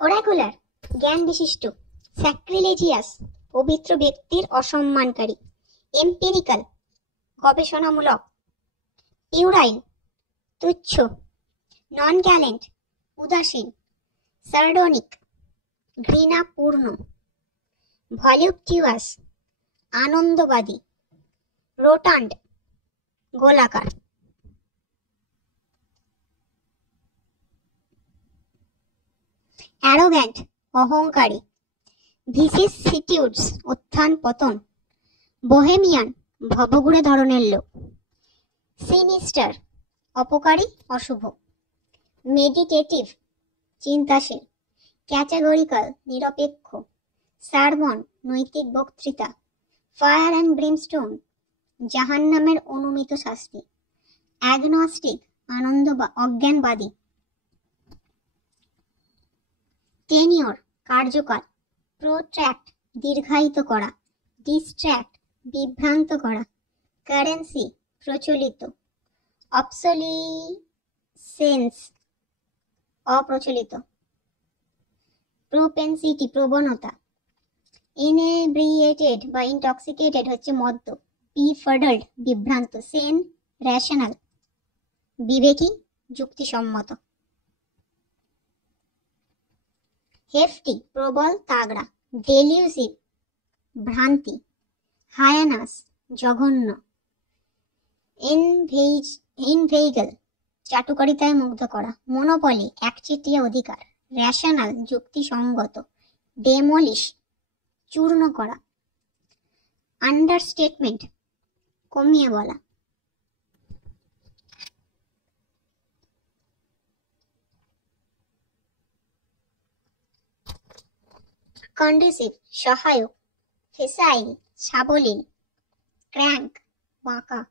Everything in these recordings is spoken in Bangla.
ওরাকুলার, জ্ঞান বিশিষ্ট। স্যাক্রিলেজিয়াস, পবিত্র ব্যক্তির অসম্মানকারী। এম্পিরিক্যাল, গবেষণামূলক। পিউরাইল, তুচ্ছ। নন গ্যালেন্ট, উদাসীন। সার্ডনিক, ঘৃণাপূর্ণ। ভলিউপটিউয়াস, আনন্দবাদী। রোটান্ড, গোলাকার। অ্যারোগ্যান্ট, অহংকারী। ভিসিসিটিউডস, উত্থান পতন। বোহেমিয়ান, ভবঘুরে ধরনের লোক। সিনিস্টার, অপকারী, অশুভ। মেডিটেটিভ, চিন্তাশীল। ক্যাটাগরিক্যাল, নিরপেক্ষ। সারমন, নৈতিক বক্তৃতা। ফায়ার অ্যান্ড ব্রিমস্টোন, জাহান্নামের অনুমিত শাস্তি। অ্যাগনস্টিক, অজ্ঞানবাদী। টেনিওর, কার্যকাল। প্রোট্র্যাক্ট, দীর্ঘায়িত করা। ডিস্ট্র্যাক্ট, বিভ্রান্ত করা। কারেন্সি, প্রচলিত। অবসোলিসেন্স, অপ্রচলিত। প্রোপেন্সিটি, প্রবণতা। ইনেব্রিয়েটেড বা ইনটক্সিকেটেড হচ্ছে মদ্য। বিফাডল্ড, বিভ্রান্ত। সেন, রেশনাল, বিবেকী, যুক্তিসম্মত। হেফটি, প্রবল, তাগড়া। ডেলিউসিভ, ভ্রান্তি। হায়ানাস, জঘন্য। ইনভেইগল, চাটুকারিতায় মুগ্ধ করা। মনোপলি, একচেটিয়া অধিকার। রেশনাল, যুক্তিসঙ্গত। ডেমোলিশ, চূর্ণ করা। আন্ডারস্টেটমেন্ট, কমিয়ে বলা। কন্ডুসিভ, সহায়ক। ফেসাইল, সাবলীল। ক্র্যাঙ্ক, বাঁকা।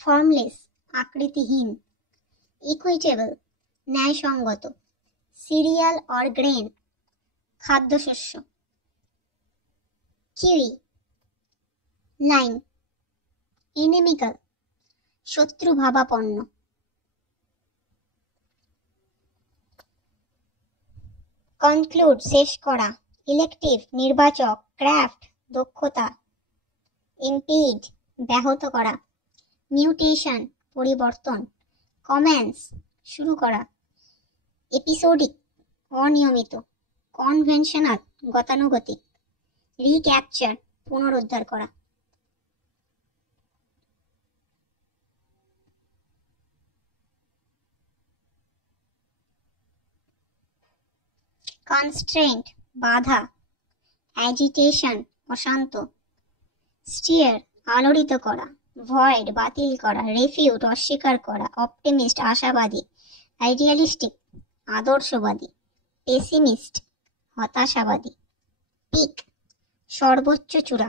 ফর্মলেস, আকৃতিহীন। ইকুইটেবল, ন্যায়সঙ্গত। সিরিয়াল অর গ্রেন, খাদ্যশস্য। Kiwi, lime. ইনেমিক্যাল, শত্রুভাবাপন্ন। কনক্লুড, শেষ করা। ইলেকটিভ, নির্বাচক। ক্রাফট, দক্ষতা। ইম্পিড, ব্যাহত করা। মিউটেশন, পরিবর্তন। কমেন্স, শুরু করা। এপিসোডিক, অনিয়মিত। কনভেনশনাল, গতানুগতিক। রিক্যাপচার, পুনরুদ্ধার করা। কনস্ট্রেন্ট, বাধা। অ্যাজিটেশন, অশান্ত। স্টিয়ার, আলোড়িত করা। ভয়েড, বাতিল করা। রেফিউট, অস্বীকার করা। অপটিমিস্ট, আশাবাদী। আইডিয়ালিস্টিক, আদর্শবাদী। পেসিমিস্ট, হতাশাবাদী। পিক, সর্বোচ্চ চূড়া।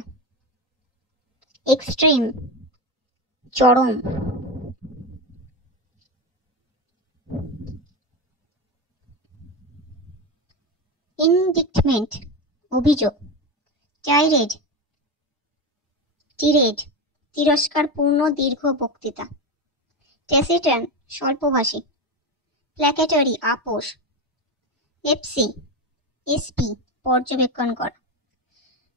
এক্সট্রিম, চরম। ইনডিক্টমেন্ট, অভিযোগ। টাইরেড, টিরেড, তিরস্কারপূর্ণ দীর্ঘ বক্তৃতা। ট্যাসিটার্ন, স্বল্পভাষী। প্ল্যাকেটরি, আপোষ। এসপি, পর্যবেক্ষণ করা।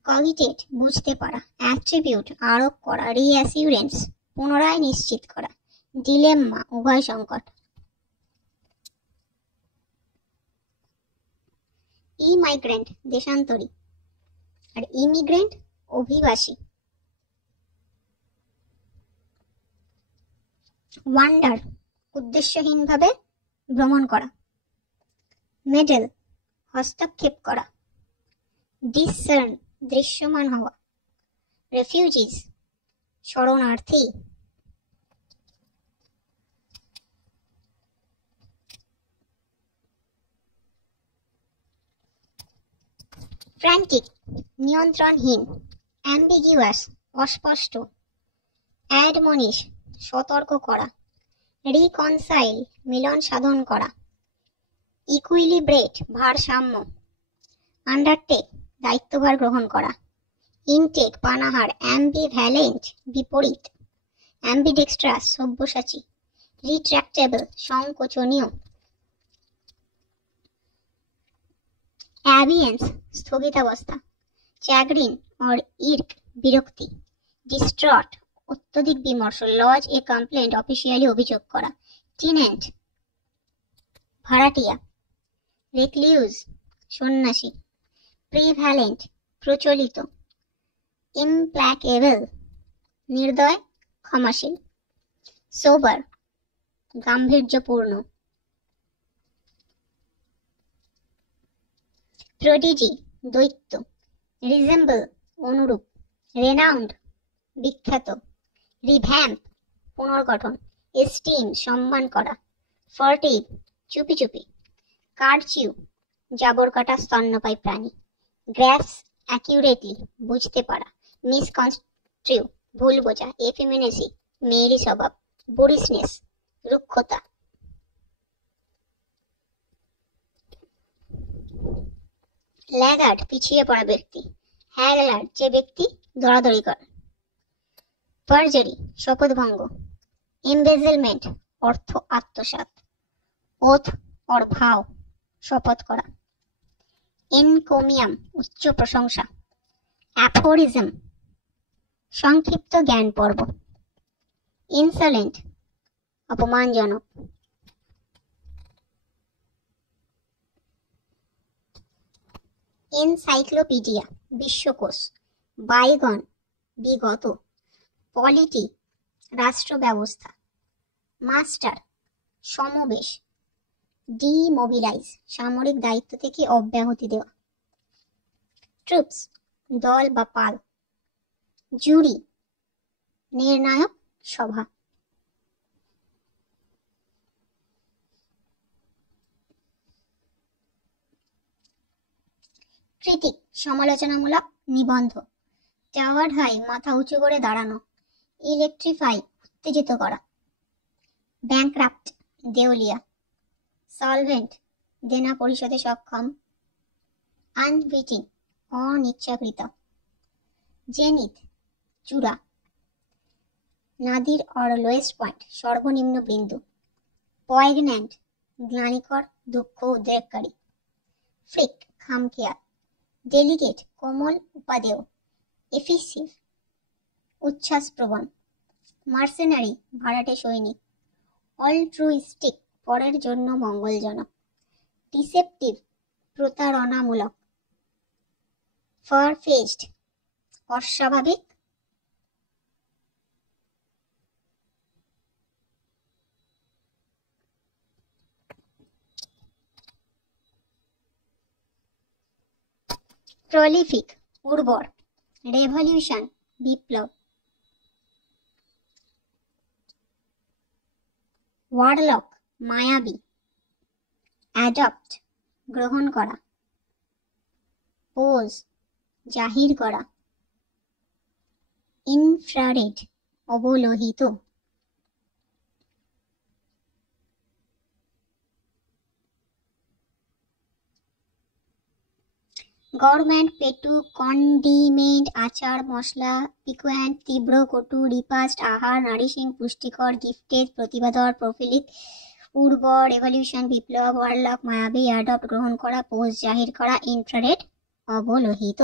কগিটেট, বুঝতে পারা। অ্যাট্রিবিউট, আরোপ করা। রিঅ্যাসিউরেন্স, পুনরায় নিশ্চিত করা। ডিলেম্মা, উভয় সংকট। ইমাইগ্রেন্ট, দেশান্তরী। আর ইমিগ্রেন্ট, অভিবাসী। ওয়ান্ডার, উদ্দেশ্যহীনভাবে ভ্রমণ করা। মেডেল, হস্তক্ষেপ করা। ডিসসার্ন, দৃশ্যমান হওয়া। রেফিউজিস, শরণার্থী। ফ্র্যান্টিক, নিয়ন্ত্রণহীন। অ্যাম্বিগিউয়াস, অস্পষ্ট। অ্যাডমনিশ, সতর্ক করা। রিকনসাইল, মিলন সাধন করা। ইকুইলিব্রেট, ভারসাম্য। আন্ডারটেক, দায়িত্বভার গ্রহণ করা। ইনটেক, পানাহার। অ্যাম্বিভ্যালেন্ট, বিপরীত। অ্যাম্বিডেক্সট্রাস, সব্যসাচী। রিট্র্যাক্টেবল, সংকোচনীয়। অ্যাবিয়েন্স স্থগিতাবস্থা, চ্যাগরিন অর ইর্ক বিরক্তি, ডিস্ট্রট অত্যধিক বিমর্ষ, লজ এ কমপ্লেন্ট অফিসিয়ালি অভিযোগ করা, টিনেন্ট ভাড়াটিয়া, রেক্লিউজ সন্ন্যাসী, প্রিভ্যালেন্ট প্রচলিত, ইমপ্ল্যাকেবল নির্দয় ক্ষমাশীল, সোবার গাম্ভীর্যপূর্ণ, প্রডিজি দৈত্য, রিজেম্বল অনুরূপ, রেনাউন্ড বিখ্যাত, রিভ্যাম্প পুনর্গঠন, এস্টিম সম্মান করা, ফার্টিভ চুপি চুপি, কার্চিউ জাবর কাটা স্তন্যপায়ী প্রাণী, গ্র্যাপস অ্যাকিউরেটলি বুঝতে পারা, মিসকনস্ট্রিউ ভুল বোঝা, এফিমেনেসি মেয়েলি স্বভাব, বুরিসনেস রুক্ষতা, ল্যাগার্ড পিছিয়ে পড়া ব্যক্তি, হ্যাগলার যে ব্যক্তি দরাদরি করে, পারজারি শপথভঙ্গ, এমবেজেলমেন্ট অর্থ আত্মসাৎ, ওথ অর ভাও শপথ করা, এনকোমিয়াম উচ্চ প্রশংসা, অ্যাফোরিজম সংক্ষিপ্ত জ্ঞান পর্ব, ইনসলেন্ট অপমানজনক, এনসাইক্লোপিডিয়া বিশ্বকোষ, বাইগন বিগত, পলিটি রাষ্ট্র ব্যবস্থা, মাস্টার সমাবেশ, ডিমোবিলাইজ সামরিক দায়িত্ব থেকে অব্যাহতি দেওয়া, ট্রুপস দল বা পাল, জুরি নির্ণায়ক সভা, ক্রিটিক সমালোচনামূলক নিবন্ধ, টাওয়ার্ড হাই মাথা উঁচু করে দাঁড়ানো, ইলেকট্রিফাই উত্তেজিত করা, ব্যাংক্রাফট দেউলিয়া, সলভেন্ট দেনা পরিশোধে সক্ষম, আনভিটিং অনিচ্ছাকৃত, জেনিথ চূড়া, নাদির অর লোয়েস্ট পয়েন্ট সর্বনিম্ন বিন্দু, পয়েগন্যান্ট গ্লানিকর দুঃখ উদ্রেককারী, ফ্রিক খামখেয়াল, ডেলিগেট কোমল উপাদেয়, এফিসিভ উচ্ছ্বাসপ্রবণ, মার্সেনারি ভাড়াটে সৈনিক, অলট্রুইস্টিক পরের জন্য মঙ্গলজনক, ডিসেপটিভ প্রতারণামূলক, ফারফেজড অস্বাভাবিক, প্রলিফিক উর্বর, রেভলিউশন বিপ্লব, ওয়ারলক মায়াবী, অ্যাডপ্ট গ্রহণ করা, পোজ জাহির করা, ইনফ্রারেড অবলোহিত, গভর্নমেন্ট পেটু কন্ডিমেন্ট আচার মশলা, পিকুয়ান্ট তীব্র কটু, রিপাস্ট আহার, নারিশিং পুষ্টিকর, গিফটেড প্রতিভাধর, প্রফিলিক উর্বর, রেভলিউশন বিপ্লব, ওয়ারলক মায়াবী, অ্যাডপ্ট গ্রহণ করা, পোজ জাহির করা, ইনফ্রারেড অবলোহিত।